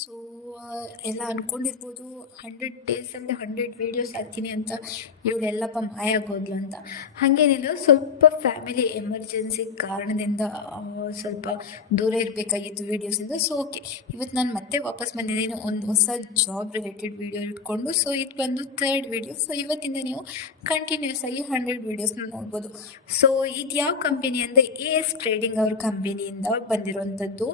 So ಎಲ್ಲ ಅಂದ್ಕೊಂಡಿರ್ಬೋದು 100 ಡೇಸಲ್ಲಿ 100 videos ಹಾಕ್ತೀನಿ ಅಂತ. ಇವಳೆಲ್ಲಪ್ಪ ಮಾಯ ಆಗೋದ್ಲು ಅಂತ. ಹಾಗೇನಿಲ್ಲ, ಸ್ವಲ್ಪ ಫ್ಯಾಮಿಲಿ ಎಮರ್ಜೆನ್ಸಿ ಕಾರಣದಿಂದ ಸ್ವಲ್ಪ ದೂರ ಇರಬೇಕಾಗಿತ್ತು ವೀಡಿಯೋಸಿಂದ. ಸೊ ಓಕೆ, ಇವತ್ತು ನಾನು ಮತ್ತೆ ವಾಪಸ್ ಬಂದಿದ್ದೀನಿ ಒಂದು ಹೊಸ ಜಾಬ್ ರಿಲೇಟೆಡ್ ವೀಡಿಯೋ ಇಟ್ಕೊಂಡು. ಸೊ ಇದು ಬಂದು 3rd ವೀಡಿಯೋ. ಸೊ ಇವತ್ತಿಂದ ನೀವು ಕಂಟಿನ್ಯೂಸ್ ಆಗಿ 100 ವೀಡಿಯೋಸ್ನ ನೋಡ್ಬೋದು. ಸೊ ಇದು ಯಾವ ಕಂಪನಿ ಅಂದರೆ AS ಟ್ರೇಡಿಂಗ್ ಅವ್ರ ಕಂಪನಿಯಿಂದ ಬಂದಿರುವಂಥದ್ದು.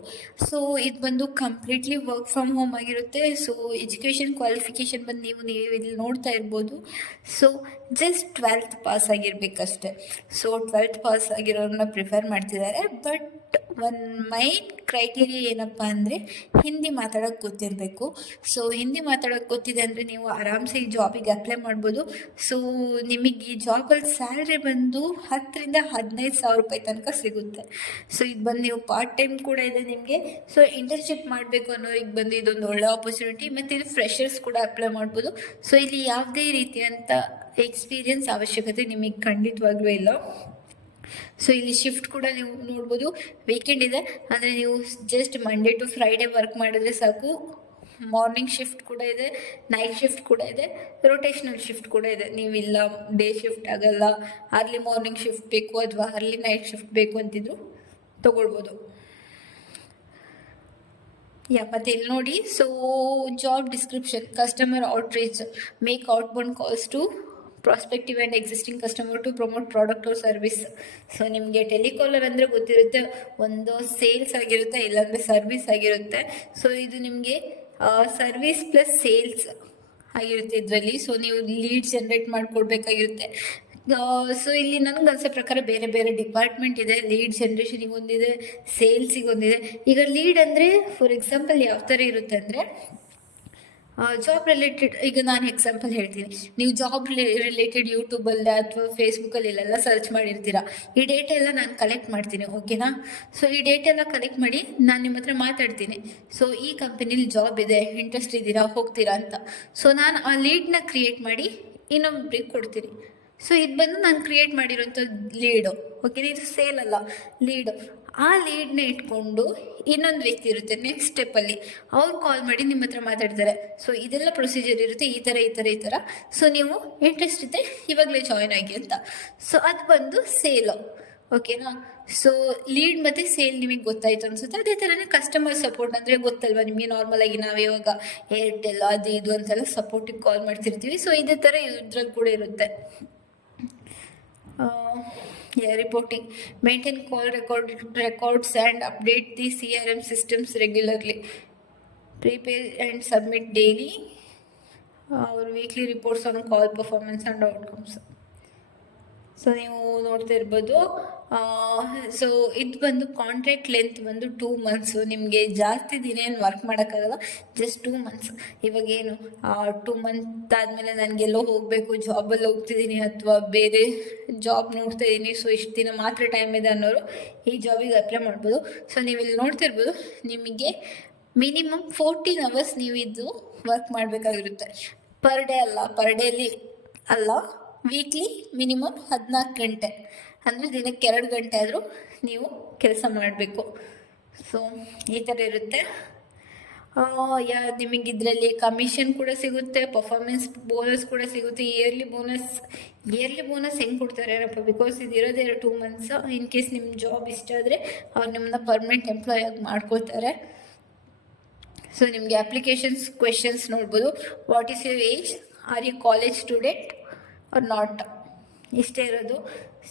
ಸೊ ಇದು ಬಂದು ಕಂಪ್ಲೀಟ್ಲಿ ವರ್ಕ್ ಫ್ರಮ್ ಹೋಮ್ ಆಗಿರುತ್ತೆ. ಸೊ ಎಜುಕೇಷನ್ ಕ್ವಾಲಿಫಿಕೇಷನ್ ಬಂದು ನೀವು ಇಲ್ಲಿ ನೋಡ್ತಾ ಇರ್ಬೋದು. ಸೊ ಜಸ್ಟ್ 12th ಪಾಸ್ ಆಗಿರಬೇಕಷ್ಟೆ. ಸೊ 12th ಪಾಸ್ ಆಗಿರೋರನ್ನ ಪ್ರಿಫರ್ ಮಾಡ್ತಿದ್ದಾರೆ. ಬಟ್ ಒಂದು ಮೈನ್ ಕ್ರೈಟೀರಿಯಾ ಏನಪ್ಪ ಅಂದರೆ ಹಿಂದಿ ಮಾತಾಡೋಕ್ಕೆ ಗೊತ್ತಿರಬೇಕು. ಸೊ ಹಿಂದಿ ಮಾತಾಡೋಕ್ಕೆ ಗೊತ್ತಿದೆ ಅಂದರೆ ನೀವು ಆರಾಮ್ಸೆ ಈ ಜಾಬಿಗೆ ಅಪ್ಲೈ ಮಾಡ್ಬೋದು. ಸೊ ನಿಮಗೆ ಈ ಜಾಬಲ್ಲಿ ಸ್ಯಾಲ್ರಿ ಬಂದು 10,000-15,000 ರೂಪಾಯಿ ತನಕ ಸಿಗುತ್ತೆ. ಸೊ ಇದು ಬಂದು ನೀವು ಪಾರ್ಟ್ ಟೈಮ್ ಕೂಡ ಇದೆ ನಿಮಗೆ. ಸೊ ಇಂಟರ್ನ್ಶಿಪ್ ಮಾಡಬೇಕು ಅನ್ನೋರಿಗೆ ಬಂದು ಇದೊಂದು ಒಳ್ಳೆ ಆಪರ್ಚುನಿಟಿ. ಮತ್ತು ಇದು ಫ್ರೆಷರ್ಸ್ ಕೂಡ ಅಪ್ಲೈ ಮಾಡ್ಬೋದು. ಸೊ ಇಲ್ಲಿ ಯಾವುದೇ ರೀತಿಯಂಥ ಎಕ್ಸ್ಪೀರಿಯನ್ಸ್ ಅವಶ್ಯಕತೆ ನಿಮಗೆ ಖಂಡಿತವಾಗ್ಲೂ ಇಲ್ಲ. ಸೊ ಇಲ್ಲಿ ಶಿಫ್ಟ್ ಕೂಡ ನೀವು ನೋಡ್ಬೋದು, ವೀಕೆಂಡ್ ಇದೆ. ಅಂದರೆ ನೀವು just Monday to Friday work ಮಾಡಿದ್ರೆ ಸಾಕು. ಮಾರ್ನಿಂಗ್ ಶಿಫ್ಟ್ ಕೂಡ ಇದೆ, ನೈಟ್ ಶಿಫ್ಟ್ ಕೂಡ ಇದೆ, ರೊಟೇಷ್ನಲ್ ಶಿಫ್ಟ್ ಕೂಡ ಇದೆ. ನೀವಿಲ್ಲ ಡೇ ಶಿಫ್ಟ್ ಆಗಲ್ಲ, ಅರ್ಲಿ ಮಾರ್ನಿಂಗ್ ಶಿಫ್ಟ್ ಬೇಕು ಅಥವಾ ಅರ್ಲಿ ನೈಟ್ ಶಿಫ್ಟ್ ಬೇಕು ಅಂತಿದ್ರು ತೊಗೊಳ್ಬೋದು. ಮತ್ತು ಇಲ್ಲಿ ನೋಡಿ, so job description: customer outreach, make outbound calls to prospective and existing customer to promote product or service. So ನಿಮಗೆ ಟೆಲಿಕಾಲರ್ ಅಂದರೆ ಗೊತ್ತಿರುತ್ತೆ, ಒಂದು ಸೇಲ್ಸ್ ಆಗಿರುತ್ತೆ, ಇಲ್ಲಾಂದರೆ ಸರ್ವಿಸ್ ಆಗಿರುತ್ತೆ. ಸೊ ಇದು ನಿಮಗೆ ಸರ್ವಿಸ್ ಪ್ಲಸ್ ಸೇಲ್ಸ್ ಆಗಿರುತ್ತೆ ಇದರಲ್ಲಿ. ಸೊ ನೀವು ಲೀಡ್ ಜನ್ರೇಟ್ ಮಾಡಿಕೊಡ್ಬೇಕಾಗಿರುತ್ತೆ. ಸೊ ಇಲ್ಲಿ ನನಗೆ ಅನ್ಸೋ ಪ್ರಕಾರ ಬೇರೆ ಬೇರೆ ಡಿಪಾರ್ಟ್ಮೆಂಟ್ ಇದೆ. ಲೀಡ್ ಜನ್ರೇಷನಿಗೆ ಒಂದಿದೆ, ಸೇಲ್ಸಿಗೆ ಒಂದಿದೆ. ಈಗ ಲೀಡ್ ಅಂದರೆ ಫಾರ್ ಎಕ್ಸಾಂಪಲ್ ಯಾವ ಥರ ಇರುತ್ತೆ ಅಂದರೆ, ಜಾಬ್ ರಿಲೇಟೆಡ್, ಈಗ ನಾನು ಎಕ್ಸಾಂಪಲ್ ಹೇಳ್ತೀನಿ. ನೀವು ಜಾಬ್ ರಿಲೇಟೆಡ್ ಯೂಟ್ಯೂಬಲ್ಲಿ ಅಥವಾ ಫೇಸ್ಬುಕ್ಕಲ್ಲಿ ಇಲ್ಲೆಲ್ಲ ಸರ್ಚ್ ಮಾಡಿರ್ತೀರಾ. ಈ ಡೇಟಾ ಎಲ್ಲ ನಾನು ಕಲೆಕ್ಟ್ ಮಾಡ್ತೀನಿ, ಓಕೆನಾ? ಸೊ ಈ ಡೇಟಾ ಎಲ್ಲ ಕಲೆಕ್ಟ್ ಮಾಡಿ ನಾನು ನಿಮ್ಮ ಹತ್ರ ಮಾತಾಡ್ತೀನಿ. ಸೊ ಈ ಕಂಪನಿಲಿ ಜಾಬ್ ಇದೆ, ಇಂಟ್ರೆಸ್ಟ್ ಇದ್ದೀರಾ, ಹೋಗ್ತೀರಾ ಅಂತ. ಸೊ ನಾನು ಆ ಲೀಡ್ನ ಕ್ರಿಯೇಟ್ ಮಾಡಿ ಇನ್ನೊಬ್ರಿಗೆ ಕೊಡ್ತೀನಿ. ಸೊ ಇದು ಬಂದು ನಾನು ಕ್ರಿಯೇಟ್ ಮಾಡಿರೋಂಥ ಲೀಡು, ಓಕೆ? ಇದು ಸೇಲ್ ಅಲ್ಲ, ಲೀಡು. ಆ ಲೀಡ್ನ ಇಟ್ಕೊಂಡು ಇನ್ನೊಂದು ವ್ಯಕ್ತಿ ಇರುತ್ತೆ ನೆಕ್ಸ್ಟ್ ಸ್ಟೆಪ್ಪಲ್ಲಿ, ಅವ್ರು ಕಾಲ್ ಮಾಡಿ ನಿಮ್ಮ ಹತ್ರ ಮಾತಾಡ್ತಾರೆ. ಸೊ ಇದೆಲ್ಲ ಪ್ರೊಸೀಜರ್ ಇರುತ್ತೆ, ಈ ಥರ. ಸೊ ನೀವು ಇಂಟ್ರೆಸ್ಟ್ ಇದೆ, ಇವಾಗಲೇ ಜಾಯ್ನ್ ಆಗಿ ಅಂತ. ಸೊ ಅದು ಬಂದು ಸೇಲು, ಓಕೆನಾ? ಸೊ ಲೀಡ್ ಮತ್ತು ಸೇಲ್ ನಿಮಗೆ ಗೊತ್ತಾಯ್ತು ಅನಿಸುತ್ತೆ. ಅದೇ ಥರನೇ ಕಸ್ಟಮರ್ ಸಪೋರ್ಟ್ ಅಂದರೆ ಗೊತ್ತಲ್ವ ನಿಮಗೆ. ನಾರ್ಮಲಾಗಿ ನಾವು ಇವಾಗ ಏರ್ಟೆಲ್ ಅದು ಇದು ಅಂತೆಲ್ಲ ಸಪೋರ್ಟಿಗೆ ಕಾಲ್ ಮಾಡ್ತಿರ್ತೀವಿ. ಸೊ ಇದೇ ಥರ ಇದ್ರಲ್ಲಿ ಕೂಡ ಇರುತ್ತೆ. Reporting: maintain call records and update the CRM systems regularly. Prepare and submit daily or weekly reports on call performance and outcomes. So ನೀವು ನೋಡ್ತಾ ಇರ್ಬೋದು. ಸೊ ಇದು ಬಂದು ಕಾಂಟ್ರಾಕ್ಟ್ ಲೆಂತ್ ಬಂದು 2 months. ನಿಮಗೆ ಜಾಸ್ತಿ ದಿನ ಏನು ವರ್ಕ್ ಮಾಡೋಕ್ಕಾಗಲ್ಲ, ಜಸ್ಟ್ 2 months. ಇವಾಗೇನು 2 month ಆದಮೇಲೆ ನನಗೆಲ್ಲೋ ಹೋಗಬೇಕು, ಜಾಬಲ್ಲಿ ಹೋಗ್ತಿದ್ದೀನಿ ಅಥವಾ ಬೇರೆ ಜಾಬ್ ನೋಡ್ತಾ ಇದ್ದೀನಿ, ಸೊ ಇಷ್ಟು ದಿನ ಮಾತ್ರ ಟೈಮ್ ಇದೆ ಅನ್ನೋರು ಈ ಜಾಬಿಗೆ ಅಪ್ಲೈ ಮಾಡ್ಬೋದು. ಸೊ ನೀವು ಇಲ್ಲಿ ನೋಡ್ತಾ ಇರ್ಬೋದು, ನಿಮಗೆ ಮಿನಿಮಮ್ 14 hours ನೀವು ಇದು ವರ್ಕ್ ಮಾಡಬೇಕಾಗಿರುತ್ತೆ. ಪರ್ ಡೇಲಿ ಅಲ್ಲ, ವೀಕ್ಲಿ ಮಿನಿಮಮ್ 14 ಗಂಟೆ, ಅಂದರೆ ದಿನಕ್ಕೆ 2 ಗಂಟೆ ಆದರೂ ನೀವು ಕೆಲಸ ಮಾಡಬೇಕು. ಸೊ ಈ ಥರ ಇರುತ್ತೆ. ನಿಮಗೆ ಇದರಲ್ಲಿ ಕಮಿಷನ್ ಕೂಡ ಸಿಗುತ್ತೆ, ಪರ್ಫಾರ್ಮೆನ್ಸ್ ಬೋನಸ್ ಕೂಡ ಸಿಗುತ್ತೆ. ಇಯರ್ಲಿ ಬೋನಸ್ ಹೆಂಗೆ ಕೊಡ್ತಾರೆ ಏನಪ್ಪ, ಬಿಕಾಸ್ ಇದು ಇರೋದೇ 2 months. ಇನ್ ಕೇಸ್ ನಿಮ್ಮ ಜಾಬ್ ಇಷ್ಟ ಆದರೆ ಅವ್ರು ನಿಮ್ಮನ್ನ ಪರ್ಮನೆಂಟ್ ಎಂಪ್ಲಾಯ್ ಆಗಿ ಮಾಡ್ಕೋತಾರೆ. ಸೊ ನಿಮಗೆ ಅಪ್ಲಿಕೇಶನ್ಸ್ ಕ್ವೆಶನ್ಸ್ ನೋಡ್ಬೋದು. What is your age, are you college student or not, ಇಷ್ಟೇ ಇರೋದು.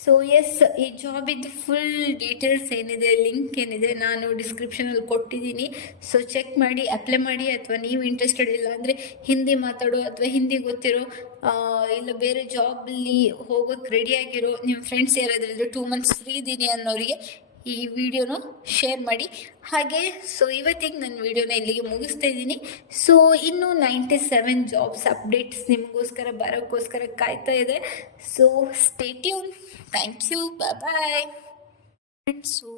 ಸೊ ಎಸ್, ಈ ಜಾಬಿದ್ದು ಫುಲ್ ಡೀಟೇಲ್ಸ್ ಏನಿದೆ, ಲಿಂಕ್ ಏನಿದೆ, ನಾನು ಡಿಸ್ಕ್ರಿಪ್ಷನಲ್ಲಿ ಕೊಟ್ಟಿದ್ದೀನಿ. ಸೊ ಚೆಕ್ ಮಾಡಿ ಅಪ್ಲೈ ಮಾಡಿ. ಅಥವಾ ನೀವು ಇಂಟ್ರೆಸ್ಟೆಡ್ ಇಲ್ಲ ಅಂದರೆ ಹಿಂದಿ ಮಾತಾಡೋ ಅಥವಾ ಹಿಂದಿ ಗೊತ್ತಿರೋ ಇಲ್ಲ ಬೇರೆ ಜಾಬಲ್ಲಿ ಹೋಗೋಕ್ಕೆ ರೆಡಿಯಾಗಿರೋ ನಿಮ್ಮ ಫ್ರೆಂಡ್ಸ್ ಯಾರಾದ್ರೂ 2 months ಫ್ರೀ ಇದ್ದೀನಿ ಅನ್ನೋರಿಗೆ ಈ ವಿಡಿಯೋನ ಶೇರ್ ಮಾಡಿ. ಹಾಗೆ ಸೊ ಇವತ್ತಿಗೆ ನನ್ನ ವಿಡಿಯೋನ ಇಲ್ಲಿಗೆ ಮುಗಿಸ್ತಾ ಇದ್ದೀನಿ. ಸೊ ಇನ್ನೂ 97 ಜಾಬ್ಸ್ ಅಪ್ಡೇಟ್ಸ್ ನಿಮಗೋಸ್ಕರ ಬರೋಕ್ಕೋಸ್ಕರ ಕಾಯ್ತಾ ಇದೆ. So stay tune. Thank you, bye. So